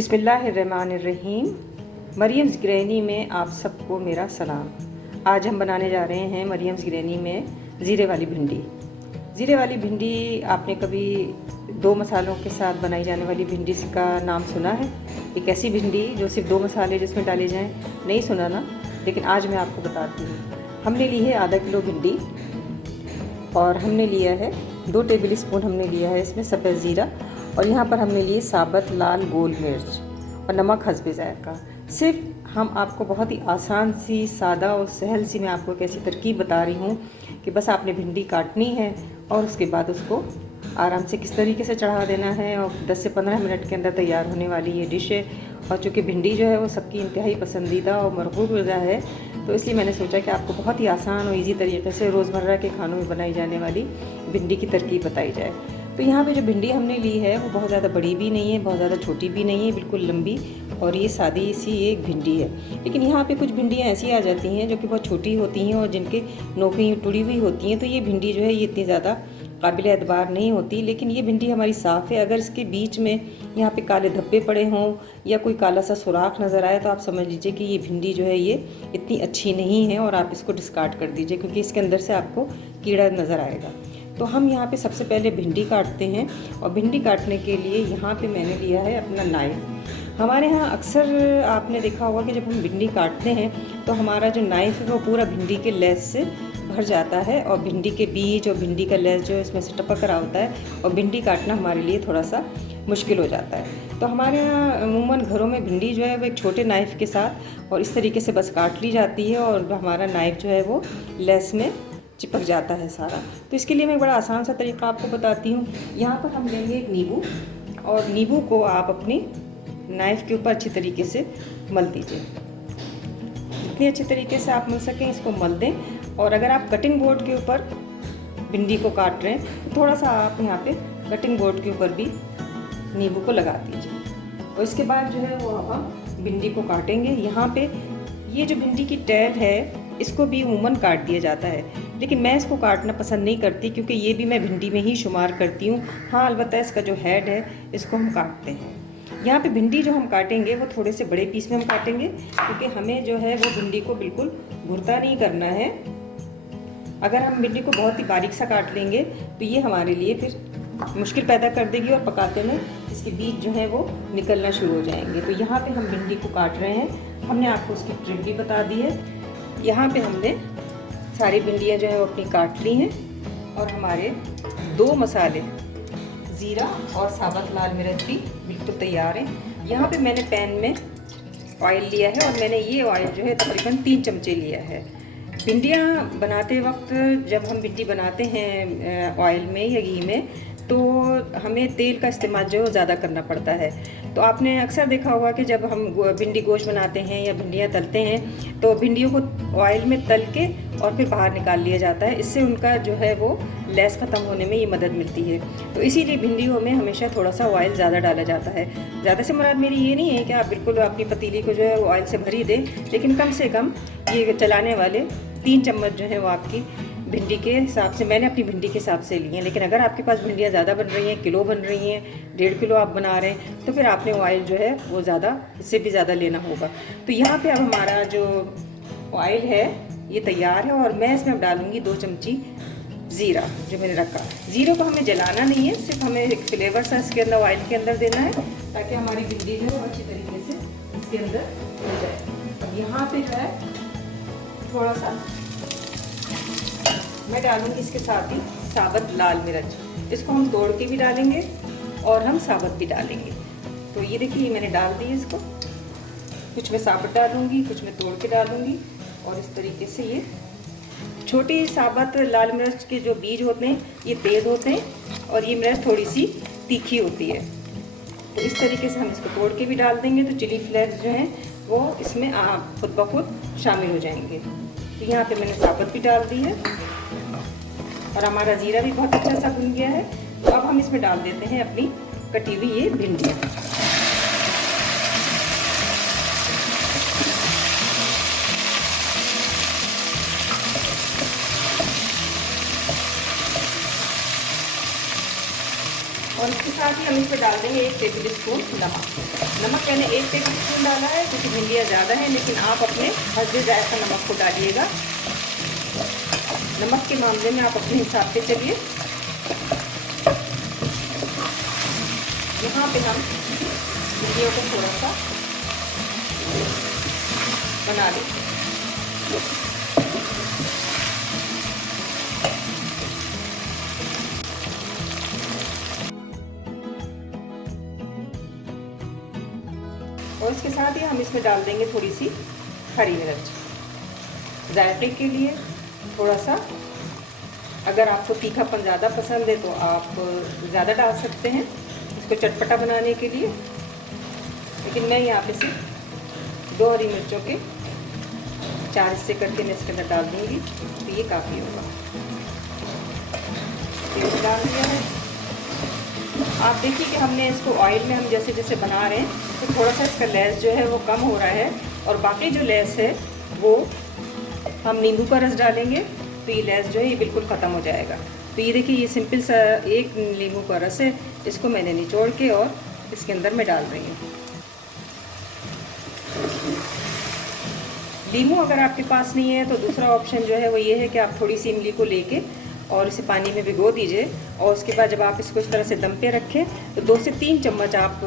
बिस्मिल्लाहिर्रहमानिर्रहीम। Mariam's granny में आप सबको मेरा सलाम। आज हम बनाने जा रहे हैं मरियम्स ग्रैनी में ज़ीरे वाली भिंडी। ज़ीरे वाली भिंडी आपने कभी दो मसालों के साथ बनाई जाने वाली भिंडी का नाम सुना है? एक ऐसी भिंडी जो सिर्फ दो मसाले जिसमें डाले जाएं, नहीं सुना ना? लेकिन आज मैं आपको बताती हूँ। हमने ली है आधा किलो भिंडी और हमने लिया है 2 टेबल स्पून हमने लिया है इसमें सफ़ेद ज़ीरा, और यहाँ पर हमने लिए साबुत लाल गोल मिर्च और नमक हस्बे ज़ायक़ा। सिर्फ हम आपको बहुत ही आसान सी, सादा और सहल सी मैं आपको एक ऐसी तरकीब बता रही हूँ कि बस आपने भिंडी काटनी है और उसके बाद उसको आराम से किस तरीके से चढ़ा देना है, और 10 से 15 मिनट के अंदर तैयार होने वाली ये डिश है। और चूँकि भिंडी जो है वो सबकी इंतहाई पसंदीदा और मरगूब ग़िज़ा है, तो इसलिए मैंने सोचा कि आपको बहुत ही आसान और इजी तरीके से रोज़मर्रा के खानों में बनाई जाने वाली भिंडी की तरकीब बताई जाए। तो यहाँ पे जो भिंडी हमने ली है वो बहुत ज़्यादा बड़ी भी नहीं है, बहुत ज़्यादा छोटी भी नहीं है, बिल्कुल लंबी और ये सादी सी एक भिंडी है। लेकिन यहाँ पे कुछ भिंडियाँ ऐसी आ जाती हैं जो कि बहुत छोटी होती हैं और जिनके नोकें टुड़ी हुई होती हैं, तो ये भिंडी जो है ये इतनी ज़्यादा काबिल एतबार नहीं होती। लेकिन ये भिंडी हमारी साफ़ है। अगर इसके बीच में यहाँ पे काले धब्बे पड़े हों या कोई काला सा सुराख नज़र आए तो आप समझ लीजिए कि ये भिंडी जो है ये इतनी अच्छी नहीं है और आप इसको डिस्कार्ड कर दीजिए, क्योंकि इसके अंदर से आपको कीड़ा नज़र आएगा। तो हम यहाँ पे सबसे पहले भिंडी काटते हैं, और भिंडी काटने के लिए यहाँ पे मैंने लिया है अपना नाइफ़। हमारे यहाँ अक्सर आपने देखा होगा कि जब हम भिंडी काटते हैं तो हमारा जो नाइफ़ है वो पूरा भिंडी के लेस से भर जाता है, और भिंडी के बीज और भिंडी का लेस जो है इसमें से टपक रहा होता है, और भिंडी काटना हमारे लिए थोड़ा सा मुश्किल हो जाता है। तो हमारे यहाँ अमूमन घरों में भिंडी जो है वो एक छोटे नाइफ़ के साथ और इस तरीके से बस काट ली जाती है, और हमारा नाइफ़ जो है वो लेस में चिपक जाता है सारा। तो इसके लिए मैं बड़ा आसान सा तरीका आपको बताती हूँ। यहाँ पर हम लेंगे एक नींबू, और नींबू को आप अपनी नाइफ़ के ऊपर अच्छी तरीके से मल दीजिए। जितनी अच्छी तरीके से आप मल सकें इसको मल दें। और अगर आप कटिंग बोर्ड के ऊपर भिंडी को काट रहे हैं तो थोड़ा सा आप यहाँ पे कटिंग बोर्ड के ऊपर भी नींबू को लगा दीजिए, और इसके बाद जो है वो हम भिंडी को काटेंगे। यहाँ पे ये जो भिंडी की टैल है इसको भी उमूमन काट दिया जाता है, लेकिन मैं इसको काटना पसंद नहीं करती, क्योंकि ये भी मैं भिंडी में ही शुमार करती हूँ। हाँ, अलबत्ता इसका जो हेड है इसको हम काटते हैं। यहाँ पे भिंडी जो हम काटेंगे वो थोड़े से बड़े पीस में हम काटेंगे, क्योंकि हमें जो है वो भिंडी को बिल्कुल भुरता नहीं करना है। अगर हम भिंडी को बहुत ही बारीक सा काट लेंगे तो ये हमारे लिए फिर मुश्किल पैदा कर देगी, और पकाते में इसके बीज जो है वो निकलना शुरू हो जाएंगे। तो यहाँ पे हम भिंडी को काट रहे हैं। हमने आपको उसकी ट्रिक भी बता दी है। यहाँ पे हमने सारी भिंडियाँ जो है वो अपनी काट ली हैं, और हमारे 2 मसाले ज़ीरा और साबुत लाल मिर्च भी बिल्कुल तैयार हैं। यहाँ पे मैंने पैन में ऑयल लिया है, और मैंने ये ऑयल जो है तकरीबन 3 चमचे लिया है। भिंडियाँ बनाते वक्त जब हम भिंडी बनाते हैं ऑयल में या घी में, तो हमें तेल का इस्तेमाल जो है ज़्यादा करना पड़ता है। तो आपने अक्सर देखा होगा कि जब हम भिंडी गोश्त बनाते हैं या भिंडियाँ तलते हैं तो भिंडियों को ऑयल में तल के और फिर बाहर निकाल लिया जाता है। इससे उनका जो है वो लेस ख़त्म होने में ये मदद मिलती है। तो इसीलिए भिंडियों में हमेशा थोड़ा सा ऑयल ज़्यादा डाला जाता है। ज़्यादा से मुराद मेरी ये नहीं है कि आप बिल्कुल अपनी पतीली को जो है वो ऑयल से भरी दें, लेकिन कम से कम ये चलाने वाले 3 चम्मच जो है वो आपकी भिंडी के हिसाब से, मैंने अपनी भिंडी के हिसाब से ली हैं। लेकिन अगर आपके पास भिंडियाँ ज़्यादा बन रही हैं, किलो बन रही हैं, 1.5 किलो आप बना रहे हैं, तो फिर आपने ऑयल जो है वो ज़्यादा, इससे भी ज़्यादा लेना होगा। तो यहाँ पे अब हमारा जो ऑयल है ये तैयार है, और मैं इसमें डालूँगी 2 चमची ज़ीरा जो मैंने रखा। ज़ीरे को हमें जलाना नहीं है, सिर्फ हमें एक फ्लेवर सा इसके अंदर ऑयल के अंदर देना है, ताकि हमारी भिंडी जो है अच्छी तरीके से इसके अंदर हो जाए। अब यहाँ पे जो है थोड़ा सा मैं डालूंगी इसके साथ ही साबुत लाल मिर्च। इसको हम तोड़ के भी डालेंगे और हम साबुत भी डालेंगे। तो ये देखिए मैंने डाल दी इसको, कुछ मैं साबुत डालूंगी, कुछ मैं तोड़ के डालूंगी, और इस तरीके से ये छोटी साबुत लाल मिर्च के जो बीज होते हैं ये तेज़ होते हैं, और ये मिर्च थोड़ी सी तीखी होती है। तो इस तरीके से हम इसको तोड़ के भी डाल देंगे, तो चिली फ्लेक्स जो हैं वो इसमें खुद ब खुद शामिल हो जाएंगे। तो यहाँ पे मैंने साबुत भी डाल दी है, और हमारा ज़ीरा भी बहुत अच्छा सा भुन गया है। तो अब हम इसमें डाल देते हैं अपनी कटी हुई ये भिंडी। और इसके साथ ही हम इसमें डाल देंगे 1 टेबल स्पून नमक। नमक मैंने 1 टेबल स्पून डाला है क्योंकि भिंडियाँ ज़्यादा हैं, लेकिन आप अपने हल्दी जायका नमक को डालिएगा। नमक के मामले में आप अपने हिसाब से चलिए। यहाँ पे हम भिंडियों को थोड़ा सा बना लेंगे। और इसके साथ ही हम इसमें डाल देंगे थोड़ी सी हरी मिर्च, जायके के लिए थोड़ा सा। अगर आपको तीखापन ज़्यादा पसंद है तो आप ज़्यादा डाल सकते हैं इसको चटपटा बनाने के लिए, लेकिन मैं यहाँ पे सिर्फ 2 हरी मिर्चों के 4 हिस्से करके मैं इसके अंदर डाल दूँगी, तो ये काफ़ी होगा। तेल डाल दिया है। आप देखिए कि हमने इसको ऑयल में हम जैसे जैसे बना रहे हैं तो थोड़ा सा इसका लेस जो है वो कम हो रहा है, और बाकी जो लेस है वो हम नींबू का रस डालेंगे तो ये लेस जो है ये बिल्कुल ख़त्म हो जाएगा। तो ये देखिए, ये सिंपल सा एक नींबू का रस है, इसको मैंने निचोड़ के और इसके अंदर मैं डाल रही हूँ। नींबू अगर आपके पास नहीं है तो दूसरा ऑप्शन जो है वो ये है कि आप थोड़ी सी इमली को लेके और इसे पानी में भिगो दीजिए, और उसके बाद जब आप इसको इस तरह से दम पे रखें तो 2 से 3 चम्मच आप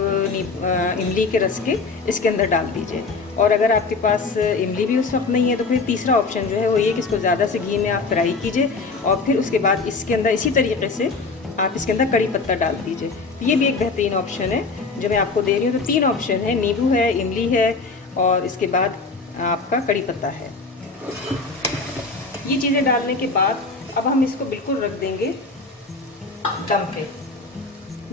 इमली के रस के इसके अंदर डाल दीजिए। और अगर आपके पास इमली भी उस वक्त नहीं है तो फिर तीसरा ऑप्शन जो है वो ये कि इसको ज़्यादा से घी में आप फ्राई कीजिए, और फिर उसके बाद इसके अंदर इसी तरीके से आप इसके अंदर कड़ी पत्ता डाल दीजिए। तो ये भी एक बेहतरीन ऑप्शन है जो मैं आपको दे रही हूँ। तो 3 ऑप्शन है, नींबू है, इमली है और इसके बाद आपका कड़ी पत्ता है। ये चीज़ें डालने के बाद अब हम इसको बिल्कुल रख देंगे दम पे,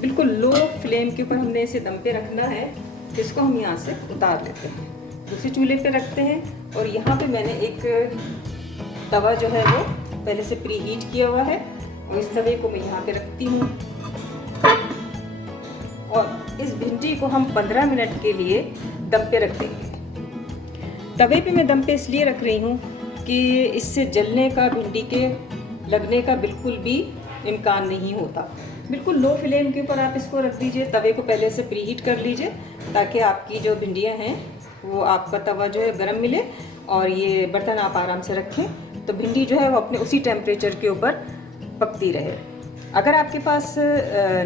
बिल्कुल लो फ्लेम के ऊपर हमने इसे दम पे रखना है। तो इसको हम यहाँ से उतार लेते हैं, दूसरे चूल्हे पे रखते हैं। और यहाँ पे मैंने एक तवा जो है वो पहले से प्री हीट किया हुआ है, और इस तवे को मैं यहाँ पे रखती हूँ। और इस भिंडी को हम 15 मिनट के लिए दम पे रख देंगे। तवे पे मैं दम पे इसलिए रख रही हूँ कि इससे जलने का, भिंडी के लगने का बिल्कुल भी इम्कान नहीं होता। बिल्कुल लो फ्लेम के ऊपर आप इसको रख दीजिए, तवे को पहले से प्री हीट कर लीजिए ताकि आपकी जो भिंडियाँ हैं वो आपका तवा जो है गर्म मिले, और ये बर्तन आप आराम से रखें तो भिंडी जो है वो अपने उसी टेम्परेचर के ऊपर पकती रहे। अगर आपके पास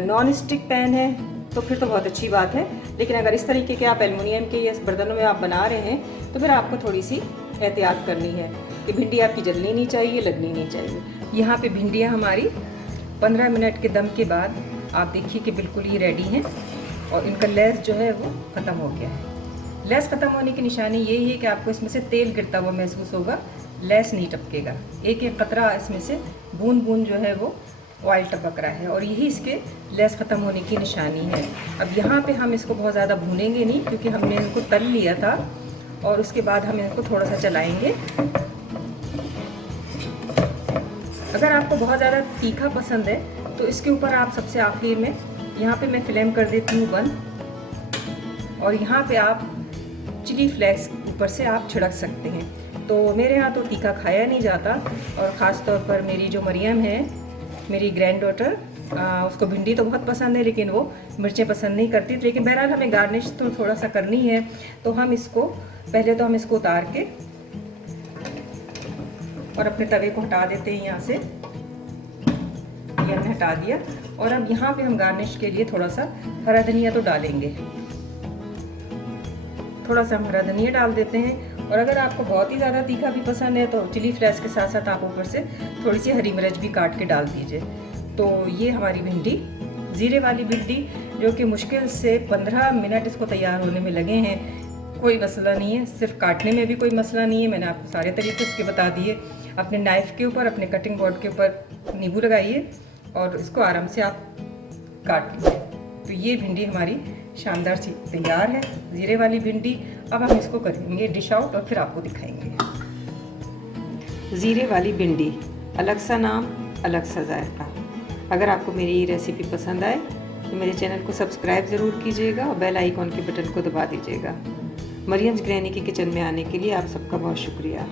नॉन स्टिक पैन है तो फिर तो बहुत अच्छी बात है, लेकिन अगर इस तरीके के आप एल्युमिनियम के इस बर्तनों में आप बना रहे हैं तो फिर आपको थोड़ी सी एहतियात करनी है कि भिंडी आपकी जलनी नहीं चाहिए, लगनी नहीं चाहिए। यहाँ पे भिंडियाँ हमारी 15 मिनट के दम के बाद आप देखिए कि बिल्कुल ही रेडी हैं, और इनका लेस जो है वो ख़त्म हो गया है। लेस ख़त्म होने की निशानी यही है कि आपको इसमें से तेल गिरता हुआ महसूस होगा, लेस नहीं टपकेगा। एक एक कतरा इसमें से बूंद बूंद जो है वो ऑयल टपक रहा है, और यही इसके लेस ख़त्म होने की निशानी है। अब यहाँ पे हम इसको बहुत ज़्यादा भूनेंगे नहीं क्योंकि हमने इनको तल लिया था, और उसके बाद हम इनको थोड़ा सा चलाएंगे। अगर आपको बहुत ज़्यादा तीखा पसंद है तो इसके ऊपर आप सबसे आखिर में यहाँ पे मैं फ्लेम कर देती हूँ बंद, और यहाँ पे आप चिली फ्लेक्स ऊपर से आप छिड़क सकते हैं। तो मेरे यहाँ तो तीखा खाया नहीं जाता, और ख़ास तौर पर मेरी जो मरियम है, मेरी ग्रैंड डॉटर, उसको भिंडी तो बहुत पसंद है लेकिन वो मिर्चें पसंद नहीं करती। लेकिन बहरहाल हमें गार्निश तो थोड़ा सा करनी है, तो हम इसको पहले तो हम इसको उतार के और अपने तवे को हटा देते हैं यहाँ से। ये हमने हटा दिया, और अब यहाँ पे हम गार्निश के लिए थोड़ा सा हरा धनिया तो डालेंगे। थोड़ा सा हम हरा धनिया डाल देते हैं, और अगर आपको बहुत ही ज़्यादा तीखा भी पसंद है तो चिली फ्लेक्स के साथ साथ आप ऊपर से थोड़ी सी हरी मिर्च भी काट के डाल दीजिए। तो ये हमारी भिंडी, ज़ीरे वाली भिंडी, जो कि मुश्किल से 15 मिनट इसको तैयार होने में लगे हैं। कोई मसला नहीं है, सिर्फ काटने में भी कोई मसला नहीं है। मैंने आपको सारे तरीके इसके बता दिए। अपने नाइफ़ के ऊपर, अपने कटिंग बोर्ड के ऊपर नींबू लगाइए और इसको आराम से आप काट लीजिए। तो ये भिंडी हमारी शानदार सी तैयार है, ज़ीरे वाली भिंडी। अब हम इसको करेंगे डिश आउट और फिर आपको दिखाएंगे। ज़ीरे वाली भिंडी, अलग सा नाम, अलग सा जायका। अगर आपको मेरी ये रेसिपी पसंद आए तो मेरे चैनल को सब्सक्राइब ज़रूर कीजिएगा और बेल आइकॉन के बटन को दबा दीजिएगा। मरियम्स ग्रैनी की किचन में आने के लिए आप सबका बहुत शुक्रिया।